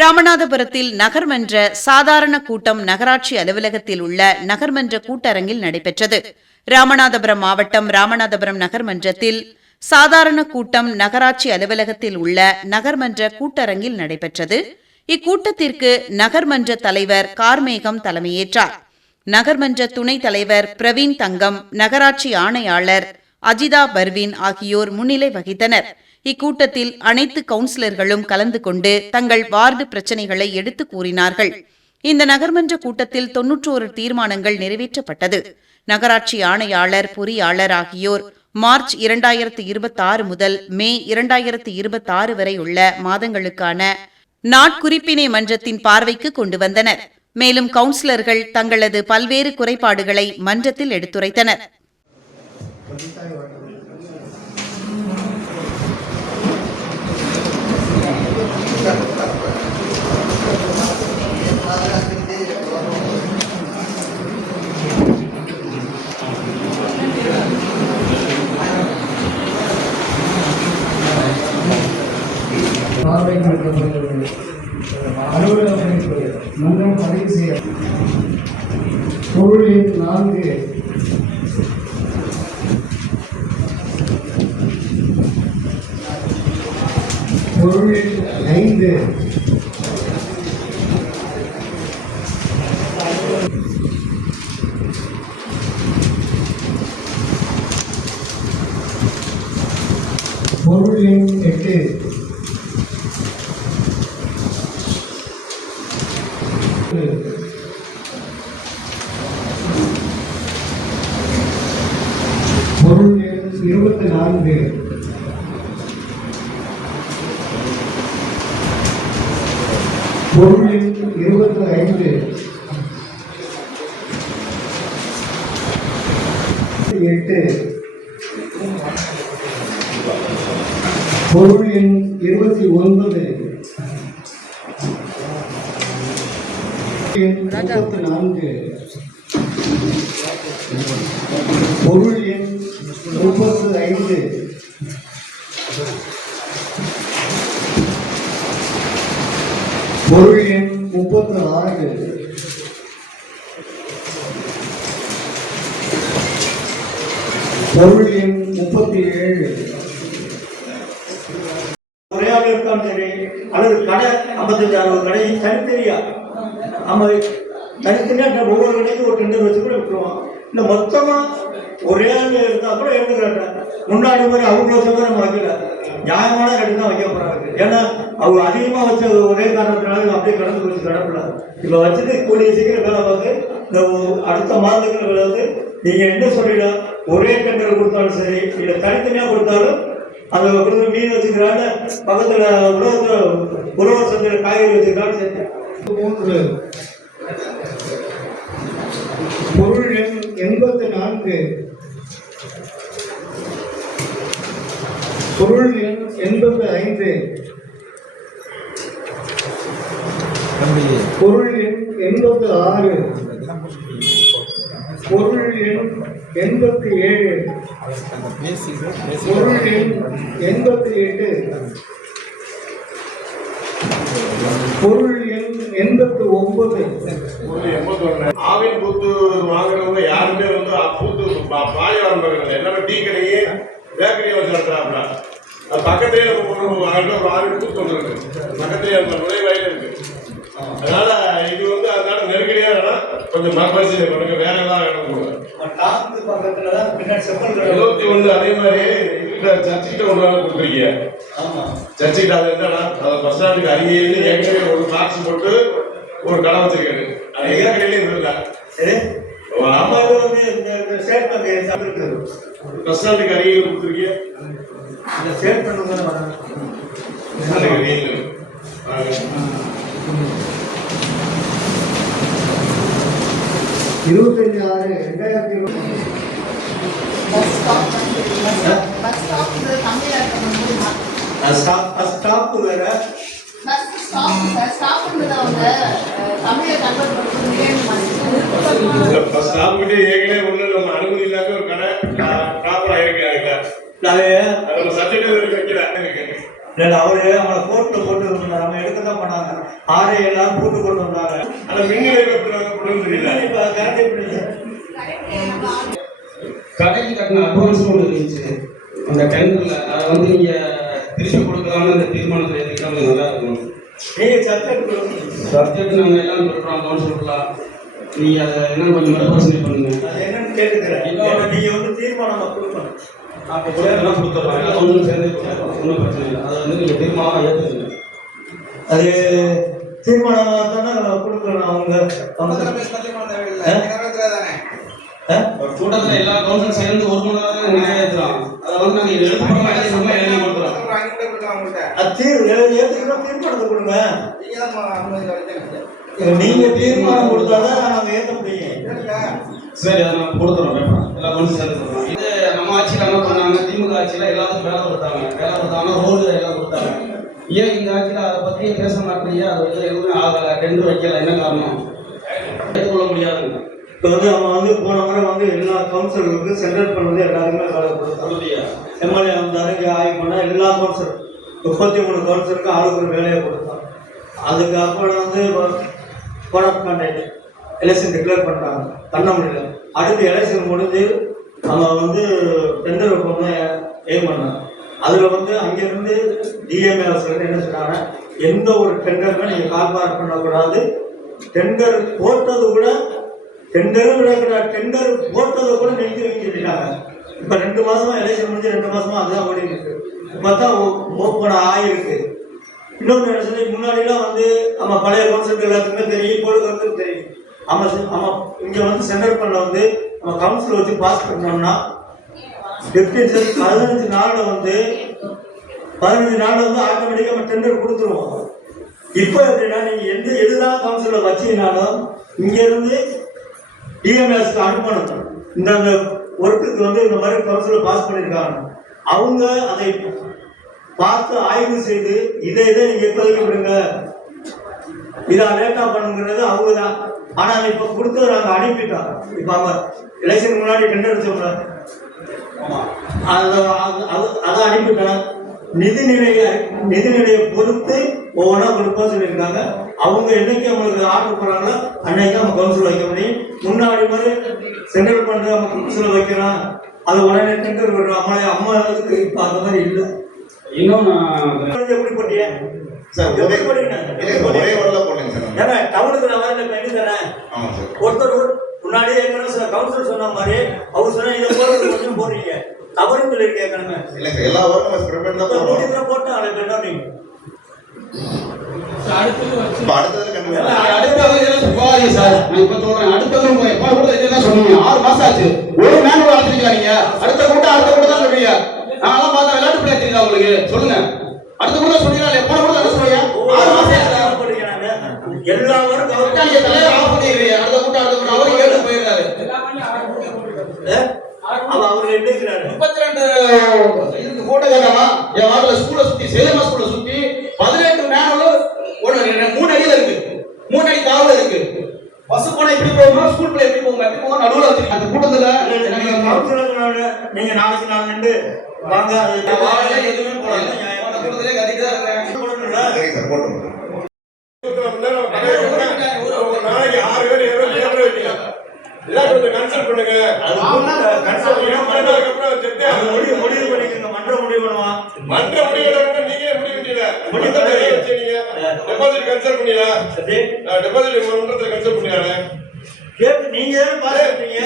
ராமநாதபுரத்தில் நகர்மன்ற சாதாரண கூட்டம் நகராட்சி அலுவலகத்தில் உள்ள நகர்மன்ற கூட்டரங்கில் நடைபெற்றது. ராமநாதபுரம் மாவட்டம் ராமநாதபுரம் நகர்மன்றத்தில் சாதாரண கூட்டம் நகராட்சி அலுவலகத்தில் உள்ள நகர்மன்ற கூட்டரங்கில் நடைபெற்றது. இக்கூட்டத்திற்கு நகர்மன்ற தலைவர் கார்மேகம் தலைமையேற்றார். நகர்மன்ற துணைத் தலைவர் பிரவீன் தங்கம், நகராட்சி ஆணையாளர் அஜிதா பர்வீன் ஆகியோர் முன்னிலை வகித்தனர். இக்கூட்டத்தில் அனைத்து கவுன்சிலர்களும் கலந்து கொண்டு தங்கள் வார்டு பிரச்சினைகளை எடுத்து கூறினார்கள். இந்த நகர்மன்ற கூட்டத்தில் 91 தீர்மானங்கள் நிறைவேற்றப்பட்டது. நகராட்சி ஆணையாளர், பொறியாளர் ஆகியோர் மார்ச் 2026 முதல் மே 2026 வரை உள்ள மாதங்களுக்கான நாட்குறிப்பினை மன்றத்தின் பார்வைக்கு கொண்டு வந்தனர். மேலும் கவுன்சிலர்கள் தங்களது பல்வேறு குறைபாடுகளை மன்றத்தில் எடுத்துரைத்தனர். மன்றம் பதிவு செய்ய பொருள் எண் 4, பொருள் எண் 5, பொருள் எண் 8, பொருள் எண் 24, பொருள் எண் 25, 8, பொருள் எண் 29, 34, பொருள் எண் 35, பொருள் எண் 36, பொருள் எண் 37. முறையாக இருக்காலும் சரி, அல்லது கடை 55-60 கடை தனித்தனியா நம்ம தனித்தனியாக ஒவ்வொரு கடைக்கும் ஒரு டெண்டர் வச்சு கூட விட்டுருவோம். இல்லை மொத்தமாக ஒரே இருந்தால் கூட எடுத்துக்கிறாங்க. முன்னாடி மாதிரி அவங்க வச்சவங்க நம்ம வைக்கல, நியாயமான கடை தான் வைக்க போகிறாங்க. ஏன்னா அவங்க அதிகமாக வச்ச ஒரே காரணத்தினால அப்படியே கடந்து போச்சு கடப்பில். இப்போ வச்சுட்டு கூடிய சீக்கிரம் வேலை பார்த்து இந்த அடுத்த மாதத்துக்கு வேலை வந்து நீங்கள் என்ன சொல்றீங்க, ஒரே டெண்டர் கொடுத்தாலும் சரி, இல்லை தனித்தனியாக கொடுத்தாலும் அதை கொடுத்து மீன் வச்சுக்கிறாங்க, பக்கத்தில் உழவர் சந்தையில் காய்கறி வச்சுக்கிறான்னு சரி. பொருள் எண் 84, பொருள் எண் 85, பொருள் எண் 86, பொருள் எண் 87, பொருள் எண் 88, பொருள் எண் 89. ஆவின் பூத்து வாங்குறவங்க யாருமே வந்து பூத்து பாய ஆரம்பிக்கிறது. எல்லாமே டீ கடையே பேக்கரியை வச்சு நடத்துறாங்க. அது பக்கத்திலேயே நம்ம ஒரு ஆவின் பூத்து வந்துருக்கு, பக்கத்திலேயே அந்த நுழைவாயில இருக்கு. அதனால இது வந்து அதனால நெருக்கடியா வேணாம், கொஞ்சம் மறுபரிசீலனை பண்ணுங்க. வேற ஏதாவது இடம் கொடுங்க. 71 அதே மாதிரி சர்ச்சிட்ட ஒன்று கொடுத்துருக்கீங்க. சர்ச்சிட்ட அது என்னன்னா, அதை பஸ் ஸ்டாண்டுக்கு அருகே ஏற்கனவே ஒரு பாக்ஸ் போட்டு ஒரு கடை வச்சிருக்காரு. அது எங்க கடையிலேயே இல்லை. பஸ் ஸ்டாண்டுக்கு அருகே கொடுத்துருக்கீங்க. சேல் பண்ணுங்க. 25/6/2020 ஸ்டாப் வேற அனுமதி இல்லாத ஒரு கடை ப்ராப்பரா இருக்கு. சர்டிபிகேட் வைக்கல. இல்லை அவரு அவங்கள கோர்ட்டில் போட்டு இருந்தார். நம்ம எடுக்க தான் பண்ணாங்க. 6 எல்லாரும் கூட்டு கொண்டு வந்தாங்க. அந்த மின்னிலையம் எப்படி தெரியல. இப்போ கரண்ட் எப்படி கடைக்கு கட்டின அட்வான்ஸ் ஒன்று இருந்துச்சு அந்த டெண்டரில். அதை வந்து நீங்கள் திருப்பி கொடுக்கலாம்னு அந்த தீர்மானத்தில் எழுதிக்கலாம், நல்லா இருக்கும். நீங்கள் சப்ஜெக்ட் நாங்கள் எல்லாம் சொல்கிறோம் கவுன்சிலர்லாம். நீங்கள் அதை என்ன கொஞ்சம் மறுபரிசீலனை பண்ணுங்கள். அது என்னன்னு கேட்டுக்கிறேன். இன்னொன்று நீங்கள் வந்து தீர்மானம் கொடுக்கணும். அப்போ கூட எல்லாம் கொடுத்துட்றோம், எல்லாம் கவுன்சிலர் சேர்ந்து கொடுத்துட்றோம், ஒன்றும் பிரச்சனை இல்லை. அதை வந்து நீங்கள் தீர்மானம் ஏற்றுக்குங்க. அது தீர்மானமாக தானே கொடுக்கணும். அவங்க கூட்டத்தில் எல்லா கவுன்சிலரும் சேர்ந்து ஒரு மணி நேரம் நிறைவேற்றுறோம். அதை வந்து நாங்கள் எழுதுறோம், எழுதி கொடுக்குறோம். அது ஏற்றுக்கணும். தீர்மானத்தை கொடுங்க. நீங்க தீர்மானம் கொடுத்தாதான் நாங்கள் ஏற்ற முடியும். சரி, அதை நம்ம கொடுத்துறோம். எல்லா கவுன்சிலரும் சேர்ந்து கொடுக்குறோம். இது நம்ம ஆட்சியில் என்ன பண்ணாங்க, திமுக ஆட்சியில் எல்லாத்துக்கும் வேலை கொடுத்தாங்க, ரோடு எல்லாம் கொடுத்தாங்க. ஏன் இந்த ஆட்சியில் அதை பற்றியே பேச மாட்டேங்க? அது வந்து எதுவுமே ஆகலை, டெண்டர் வைக்கல, என்ன காரணம்? ஏற்றுக்கொள்ள முடியாதுங்க. இப்போ வந்து அவன் வந்து போன முறை வந்து எல்லா கவுன்சிலருக்கு சென்ட்ரல் பண்ண வந்து எல்லாருமே வேலை கொடுத்தாங்க. எம்எல்ஏ வந்தாரு, இங்கே ஆய்வு பண்ணால் எல்லா கவுன்சிலர் 33 கவுன்சிலருக்கு ஆளுக்கு ஒரு வேலையை கொடுத்தாங்க. அதுக்கப்புறம் வந்து code of conduct election declare பண்ணுறாங்க, பண்ண முடியல. அடுத்து எலெக்ஷன் முடிஞ்சு நம்ம வந்து டெண்டர் வைப்போம்னு எய்ம் பண்ணாங்க. அதில் வந்து அங்கேருந்து டிஎம்ஏ அவசரம் என்ன சொன்னாங்க, எந்த ஒரு டெண்டருமே நீங்கள் கால்பார் பண்ணக்கூடாது. டெண்டர் போட்டது கூட டெண்டரும் விடக்கூடாது, டெண்டர் போட்டதை கூட நிறுத்தி வைக்க சொல்லிட்டாங்க. இப்போ 2 மாதமாக எலெக்ஷன் முடிஞ்சு 2 மாதமாக அதுதான் ஓடி இருக்கு. இப்போ தான் ஓப்பன் ஆகிருக்கு. இன்னொன்று என்ன சொல்லி, முன்னாடிலாம் வந்து நம்ம பழைய கவுன்சிலர் எல்லாத்துக்குமே தெரியும், பொழுதுக்கு தெரியும். ஆமாம் இங்கே வந்து சென்ட்ரல் பண்ண வந்து நம்ம கவுன்சில் வச்சு பாஸ் பண்ணோம்னா டெப்டிஷன் 15 நாளில் வந்து ஆட்டோமேட்டிக்காக நம்ம டெண்டர் கொடுத்துருவோம். இப்போ எப்படின்னா நீங்கள் எதுதான் கவுன்சிலில் வச்சீங்கனாலும் இங்கேருந்து டிஎம்எஸ்க்கு அனுப்பணும். இந்த ஒர்க்குக்கு வந்து இந்த மாதிரி கவுன்சிலர் பாஸ் பண்ணியிருக்காங்க. அவங்க அதை பார்த்து ஆய்வு செய்து இதை நீங்கள் எப்போதைக்கு விடுங்க, இதை லேட்டாக பண்ணுங்கிறது அவங்க தான். ஆனால் இப்போ கொடுத்ததை நாங்கள் அனுப்பிட்டோம். இப்போ அவங்க எலெக்ஷன் முன்னாடி டெண்டர் வச்சோம்ல, அதை அனுப்பிட்டோம். நிதிநிலையை பொறுத்து ஒவ்வொன்றா கொடுப்போம் சொல்லியிருக்காங்க. அவங்க என்னைக்கு அவங்களுக்கு ஆர்டர் போடுறாங்களோ அன்னைக்கு நம்ம கவுன்சில் வைக்க முடியும். முன்னாடி மாதிரி சென்ட்ரல் பண்ணி நம்ம கவுன்சில் வைக்கிறோம், அது உடனே டெண்டர் விடுறோம். அம்மாவுக்கு இப்போ அந்த மாதிரி இல்லை. இன்னும் எப்படி போட்டிய ஏன்னா டவுனுக்கு நான் வரேன் பண்ணி தரேன். ஒருத்தர் முன்னாடி ஏற்கனவே கவுன்சிலர் சொன்ன மாதிரி அவர் சொன்னா இதை போடுறது கொஞ்சம் போடுறீங்க, தவறுன்னு சொல்லி கேட்கணுமே. எல்லா ஒர்க்கும் போட்டு அதை என்ன நீங்க அடுத்த கூட்டம் தான் சொல்றீங்க. நான் பார்த்தா விளையாட்டு பிள்ளை தெரியுதா உங்களுக்கு? சொல்லுங்க. அடுத்த கூட சொல்றீங்களா? எப்ப கூட என்ன சொல்றீங்க? 6 மாசம் எல்லாரும் தலைவர் ஆஃப் பண்ணிடுறீங்க. அடுத்த கூட்டம் அவரு ஏழு போயிருக்காரு. அவர் என்ன 32 இதுக்கு போட்டோ கேட்காமா? என் வார்டுல ஸ்கூல்ல சுத்தி சேலமா ஸ்கூல்ல சுத்தி 18 மேனுவல் 3 அடியில இருக்கு, 3 அடி தாவல இருக்கு. பஸ் போனா எப்படி போகுமா, ஸ்கூல் பிள்ளை எப்படி போகுமா, எப்படி போகும் நடுவுல வச்சிருக்கீங்க. அந்த கூட்டத்துல நீங்க நாளைக்கு நாள் நின்று வாங்க. எதுவுமே போடல, கூட்டத்திலே கத்திட்டு தான் இருக்கேன். நாளைக்கு 6 பேர் 7 பேர் வைக்கலாம். எல்லாம் கொஞ்சம் கன்சல்ட் பண்ணுங்க. முடிவு பண்ணிக்கோங்க. மன்றம் முடிவு பண்ணுவான். மன்ற முடிவு நீங்களே முடிவு டெபாசிட் கன்சல்ட் பண்ணியா? டெபாசிட் மன்றத்தில் கன்சல்ட் பண்ணியானே நீங்க பாருங்க. நீங்க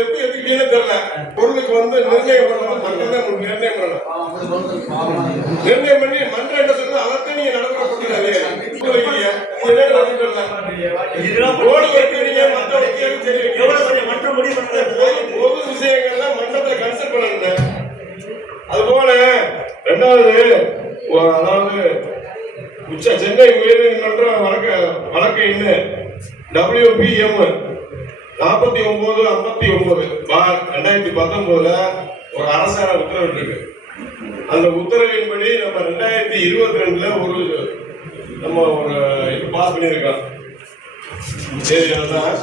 எப்படி எடுத்துக்கிட்டீங்கன்னு தெரியல. பொருளுக்கு வந்து நிர்ணயம் பண்ணணும், மன்றம் தான் நிர்ணயம் பண்ணணும். நிர்ணயம் பண்ணி மன்றம் என்ன சொல்றது அதற்கு நீங்க நடைமுறைப்படுத்தீங்க. பொது விஷயங்கள்லாம் மன்றத்தில் கன்சல்ட் பண்ணணும். அதுபோல 2வது, அதாவது சென்னை உயர்நீதிமன்ற வழக்கு எண் WPM 4959/2019 ஒரு அரசாணை உத்தரவிட்டிருக்கு. அந்த உத்தரவின்படி நம்ம 2022 ஒரு இது பாஸ் பண்ணியிருக்கோம். சரி, அதான்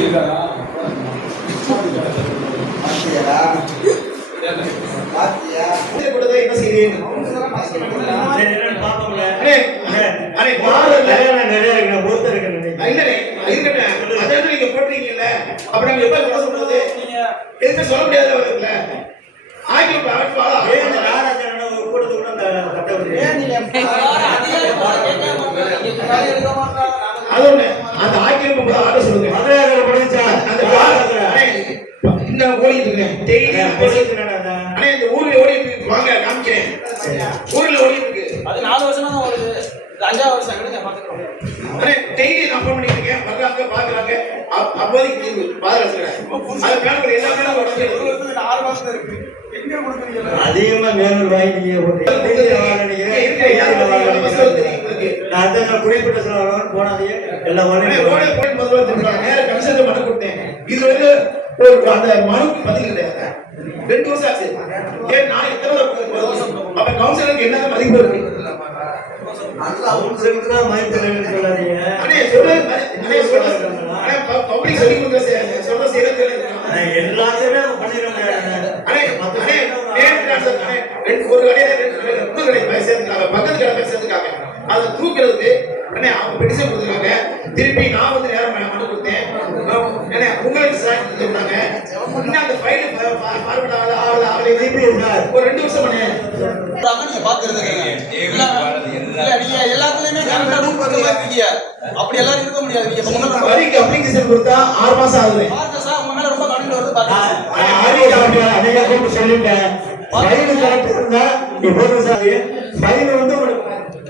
இருக்காரா? செய்கிறேன். சரி, என்னன்னு பார்ப்போம்ல. அண்ணே, அண்ணே, பாருங்க. நிறைய இருக்கு, நான் பொறுத்த இருக்கேன். இல்லண்ணே, இருக்கட்டும். அதாவது நீங்க போட்டிருக்கீங்கல்ல, அப்ப நம்ம எப்ப சொல்ல சொல்றது? எதுக்கு சொல்ல முடியாத இருக்குல்ல? ஆகியோர் ஏன் இந்த நாராஜன் ஒரு கூட்டத்துக்கு கூட அந்த கட்ட அது ஒண்ணு. அந்த ஆக்கிரமிப்பு முதல்ல ஆட சொல்லுங்க. மதுரை படிச்சா அந்த இந்த ஓடிட்டு இருக்கேன். டெய்லி அண்ணே, இந்த ஊர்ல ஓடிட்டு இருக்கு. வாங்க காமிக்கிறேன். ஊர்ல ஓடிட்டு இருக்கு. அது 4 வருஷமா தான் வருது. 5ஆவது வருஷம் கிடைச்சா பாத்துக்கிறோம். அண்ணே, டெய்லி நான் ஃபோன் பண்ணிட்டு இருக்கேன். வர்றாங்க, பாக்குறாங்க. அப்போதைக்கு தீர்வு பாதுகாத்துக்கிறேன். அது மேல எல்லா மேலும் உடனே 6 மாசம் இருக்கு. எங்க கொடுக்குறீங்க? அதிகமா 400 ரூபாய்க்கு நீங்க குறிப்பிட்ட செலவு போனாதே எல்லா இது வந்து ஒரு அந்த மனுக்கு பதில் கிடையாது. 2 வருஷம் ஆச்சு. ஏன் நான் எத்தனை அப்ப கவுன்சிலருக்கு என்ன மதிப்பு இருக்கு? பப்ளிக் சொல்லி கொடுக்க சொல்ற செய்யறது எல்லாத்தையுமே பண்ணிடுறோம். ஒரு கடை சேர்த்துக்காங்க, பக்கத்து கடை சேர்த்துக்காங்க. அதை தூக்கிறதுக்கு உடனே அவங்க பெட்டிஷன் கொடுத்துருக்காங்க. திருப்பி நான் வந்து நேரம் மனு கொடுத்தேன். உங்களுக்கு சாட்சி கொடுத்துருந்தாங்க. இன்னும் அந்த ஃபைல் ஃபார்வர்ட் ஆகல திருப்பி ஒரு 2 வருஷம் பண்ணேன். நீங்க பாத்துருக்கீங்க. நீங்க எல்லாத்துலயுமே கரெக்டா ரூல் பண்ற மாதிரி இருக்கீங்க. அப்படி எல்லாரும் இருக்க முடியாது. நீங்க உங்க வரிக்கு அப்ளிகேஷன் கொடுத்தா 6 மாசம் ஆகுது. பாருங்க சார், உங்க மேல ரொம்ப கம்ப்ளைண்ட் வருது பாருங்க. அன்னைக்கு கூப்பிட்டு சொல்லிட்டேன். ஃபைல் கரெக்ட் இருந்தா நீ போடுங்க சார். ஃபைல் வந்து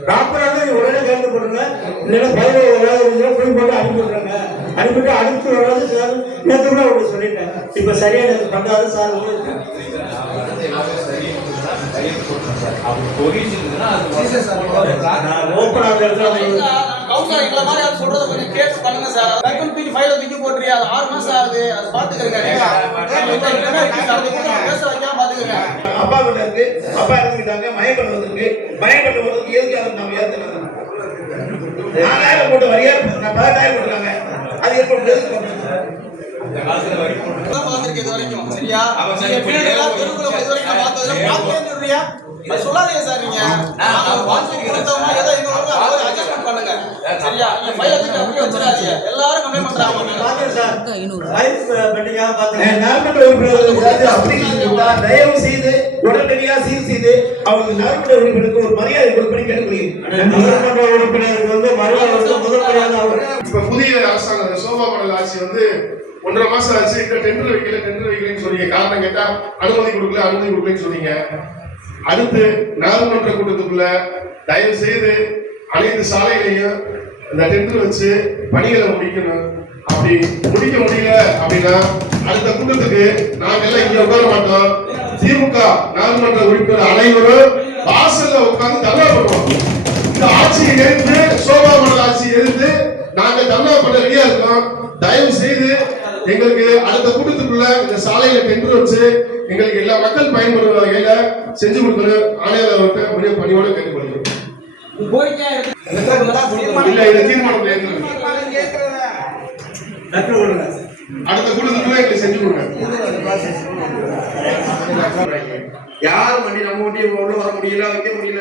ப்ராப்பராக உடனே கேட்டு போடுங்க. இல்லைன்னா ஃபைல் ஏதாவது போய் போட்டு அனுப்பி விடுறாங்க. அனுப்பிட்டு அடுத்து வராது சார். நேற்று கூட உங்களுக்கு சொல்லிட்டேன். இப்போ சரியா எனக்கு பண்ணாது சார். ஓப்பன் ஆகுது. கவுன்சிலர் இந்த மாதிரி அது சொல்றத கொஞ்சம் கேட்டு பண்ணுங்க சார். பேக்கன் தூக்கி ஃபைல தூக்கி போட்டுறியா? அது 6 மாசம் ஆகுது. அது பாத்துக்கங்க. பேச வைக்காம பாத்துக்கங்க. அப்பா கிட்ட இருக்கு. அப்பா இறந்துட்டாங்க. மயக்கம் வந்திருக்கு. மயக்கம் வரதுக்கு எதுக்காக நம்ம ஏத்துனாங்க? 4000 போட்டு வரியா 10000 போட்டுருக்காங்க. அது எப்படி பாத்துருக்கு இது வரைக்கும். சரியா? தெருவுல இது வரைக்கும் பார்த்ததுல பாத்துறியா? அது சொல்லாதீங்க சார். நீங்க வாட்ஸ்அப் கொடுத்தவங்க ஏதோ எங்க ஊர்ல அதை அட்ஜஸ்ட்மென்ட் பண்ணுங்க. சரியா? நீங்க ஃபைல தூக்கி அப்படியே வச்சிராதீங்க. எல்லாரும் கம்ப்ளைண்ட் பண்றாங்க. பாத்துங்க சார். 500 பண்ணியா பாத்துங்க. நார்மல் உறுப்பினர்கள் அப்ளிகேஷன் கொடுத்தா தயவு செய்து உடனடியா சீல் செய்து அவங்களுக்கு நார்மல் உறுப்பினருக்கு ஒரு மரியாதை கொடுப்பதை கேட்டுக்கொள்கிறேன். நாடாளுமன்ற உறுப்பினருக்கு வந்து மரியாதை வந்து முதல் மரியாதை அவர். இப்ப புதிய அரசாங்கம் சோபா மாடல் ஆட்சி வந்து 1.5 மாசம் ஆச்சு. டெண்டர் வைக்கலன்னு சொன்னீங்க. காரணம் கேட்டா அனுமதி கொடுக்கலன்னு சொன்னீங்க. அடுத்து நாடாளுமன்ற கூட்டத்துக்குள்ள தயவு செய்து அனைத்து சாலைகளையும் இந்த டெண்டர் வச்சு பணிகளை முடிக்கணும். அப்படி முடிக்க முடியல அப்படின்னா அடுத்த கூட்டத்துக்கு நாங்க எல்லாம் இங்க உட்கார மாட்டோம். திமுக நாடாளுமன்ற உறுப்பினர் அனைவரும் வாசல்ல உட்கார்ந்து தர்ணா பண்ணுவோம். இந்த ஆட்சியை எதிர்த்து சோபா மாடல் ஆட்சியை எதிர்த்து நாங்க தர்ணா பண்ண ரெடியா இருக்கோம். தயவு செய்து எங்களுக்கு அடுத்த கூட்டத்துக்குள்ள இந்த சாலையில டெண்டர் வச்சு எங்களுக்கு எல்லா மக்கள் பயன்படுற வகையில செஞ்சு கொடுக்கணும். ஆணையாளர்கிட்ட மிக பணியோட கேட்டுக்கொள்கிறோம். இல்ல இந்த தீர்மானம் அடுத்த கூட்டத்துக்குள்ள எங்களுக்கு செஞ்சு கொடுங்க. யார் வண்டி நம்ம வண்டி உள்ள வர முடியல, வைக்க முடியல.